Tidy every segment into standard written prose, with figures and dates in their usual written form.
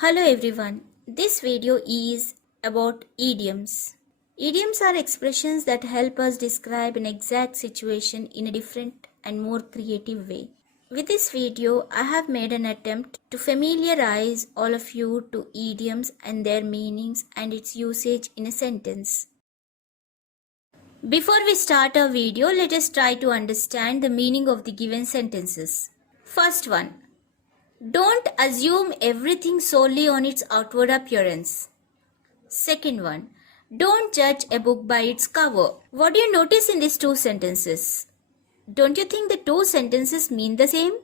Hello everyone. This video is about idioms. Idioms are expressions that help us describe an exact situation in a different and more creative way. With this video, I have made an attempt to familiarize all of you to idioms and their meanings and its usage in a sentence. Before we start our video, let us try to understand the meaning of the given sentences. First one. Don't assume everything solely on its outward appearance. Second one, don't judge a book by its cover. What do you notice in these two sentences? Don't you think the two sentences mean the same?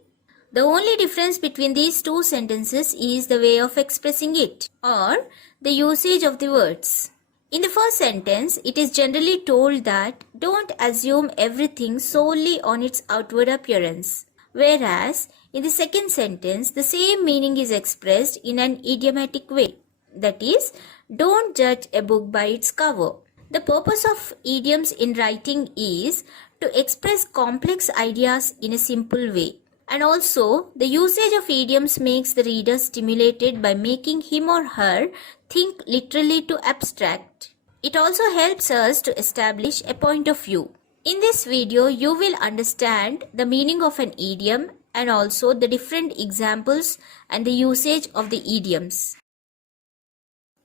The only difference between these two sentences is the way of expressing it or the usage of the words. In the first sentence, it is generally told that don't assume everything solely on its outward appearance. Whereas, in the second sentence, the same meaning is expressed in an idiomatic way. That is, don't judge a book by its cover. The purpose of idioms in writing is to express complex ideas in a simple way. And also, the usage of idioms makes the reader stimulated by making him or her think literally to abstract. It also helps us to establish a point of view. In this video, you will understand the meaning of an idiom and also the different examples and the usage of the idioms.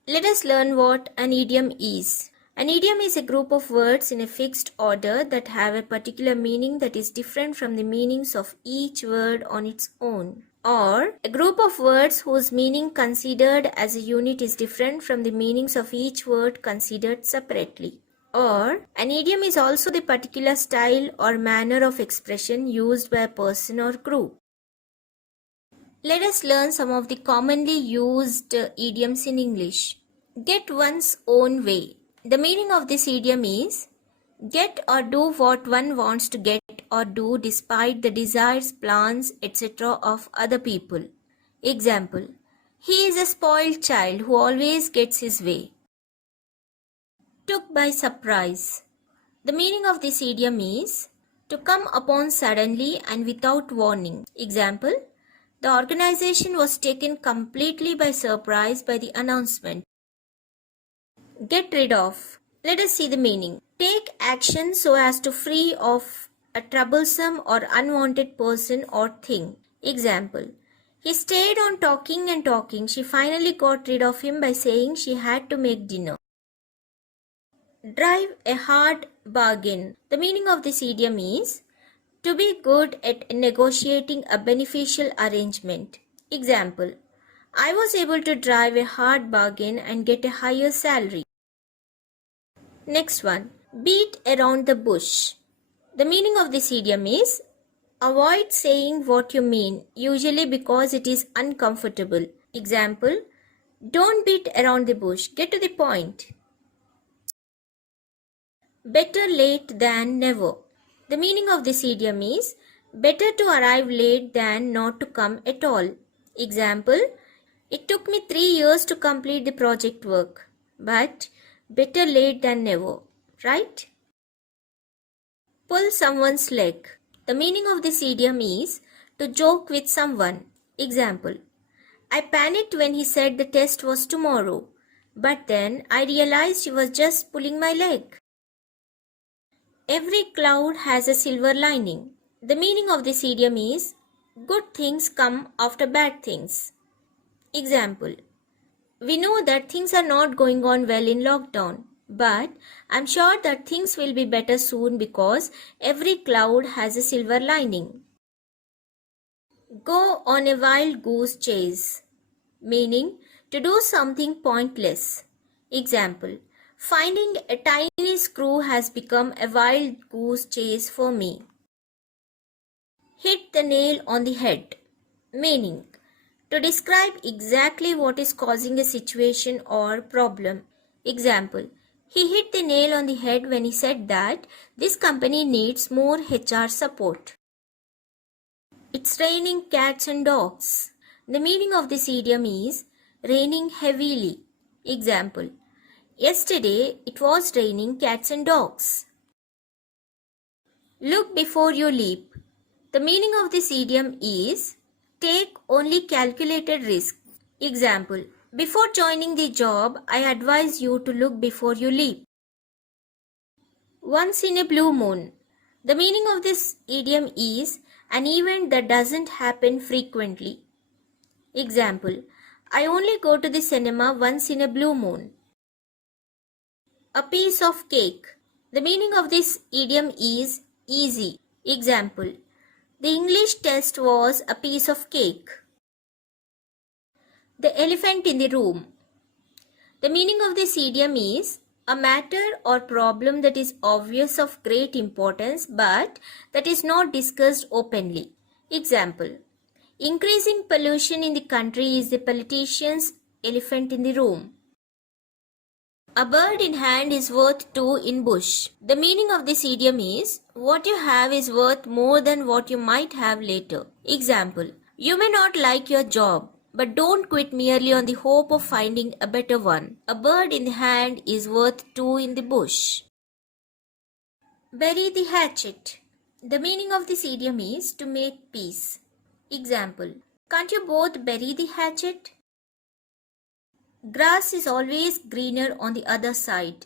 Let us learn what an idiom is. An idiom is a group of words in a fixed order that have a particular meaning that is different from the meanings of each word on its own. Or a group of words whose meaning considered as a unit is different from the meanings of each word considered separately. Or an idiom is also the particular style or manner of expression used by a person or group. Let us learn some of the commonly used idioms in English. Get one's own way. The meaning of this idiom is get or do what one wants to get or do despite the desires, plans, etc. of other people. Example, he is a spoiled child who always gets his way. Took by surprise. The meaning of this idiom is to come upon suddenly and without warning. Example, the organization was taken completely by surprise by the announcement. Get rid of. Let us see the meaning. Take action so as to free off a troublesome or unwanted person or thing. Example, he stayed on talking and talking. She finally got rid of him by saying she had to make dinner. Drive a hard bargain. The meaning of this idiom is to be good at negotiating a beneficial arrangement. Example, I was able to drive a hard bargain and get a higher salary. Next one, beat around the bush. The meaning of this idiom is avoid saying what you mean, usually because it is uncomfortable. Example, don't beat around the bush, get to the point. Better late than never. The meaning of this idiom is better to arrive late than not to come at all. Example, it took me 3 years to complete the project work, but better late than never, right? Pull someone's leg. The meaning of this idiom is to joke with someone. Example, I panicked when he said the test was tomorrow, but then I realized he was just pulling my leg. Every cloud has a silver lining. The meaning of this idiom is good things come after bad things. Example, we know that things are not going on well in lockdown, but I'm sure that things will be better soon because every cloud has a silver lining. Go on a wild goose chase, meaning to do something pointless. Example, finding a tiny screw has become a wild goose chase for me. Hit the nail on the head, meaning to describe exactly what is causing a situation or problem. Example, he hit the nail on the head when he said that this company needs more HR support. It's raining cats and dogs. The meaning of this idiom is raining heavily. Example, yesterday it was raining cats and dogs. Look before you leap. The meaning of this idiom is take only calculated risk. Example: before joining the job, I advise you to look before you leap. Once in a blue moon. The meaning of this idiom is an event that doesn't happen frequently. Example: I only go to the cinema once in a blue moon. A piece of cake. The meaning of this idiom is easy. Example: the English test was a piece of cake. The elephant in the room. The meaning of this idiom is a matter or problem that is obvious of great importance but that is not discussed openly. Example: increasing pollution in the country is the politician's elephant in the room. A bird in hand is worth two in bush. The meaning of this idiom is what you have is worth more than what you might have later. Example: you may not like your job, but don't quit merely on the hope of finding a better one. A bird in the hand is worth two in the bush. Bury the hatchet. The meaning of this idiom is to make peace. Example: can't you both bury the hatchet? Grass is always greener on the other side.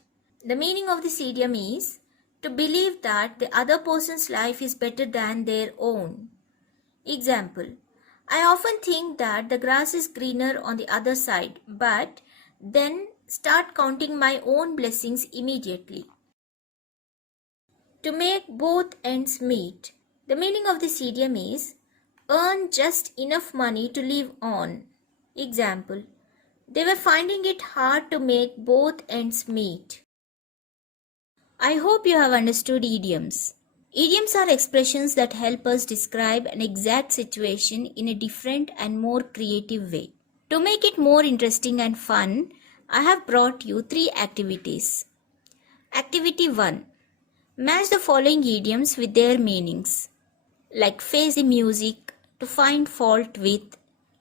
The meaning of this idiom is to believe that the other person's life is better than their own. Example: I often think that the grass is greener on the other side, but then start counting my own blessings immediately. To make both ends meet. The meaning of this idiom is earn just enough money to live on. Example: they were finding it hard to make both ends meet. I hope you have understood idioms. Idioms are expressions that help us describe an exact situation in a different and more creative way. To make it more interesting and fun, I have brought you 3 activities. Activity 1. Match the following idioms with their meanings, like face the music, to find fault with,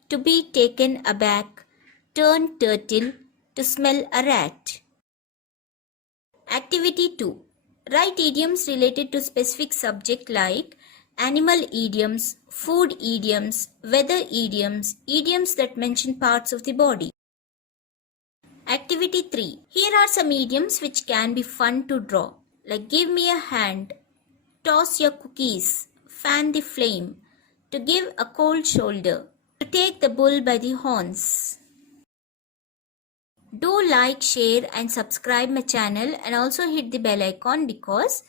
to be taken aback, turn turtle, to smell a rat. Activity 2. Write idioms related to specific subject like animal idioms, food idioms, weather idioms, idioms that mention parts of the body. Activity 3. Here are some idioms which can be fun to draw, like give me a hand, toss your cookies, fan the flame, to give a cold shoulder, to take the bull by the horns. Do like, share and subscribe my channel and also hit the bell icon because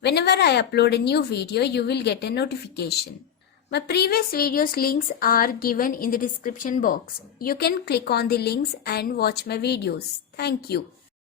whenever I upload a new video, you will get a notification. My previous videos links are given in the description box. You can click on the links and watch my videos. Thank you.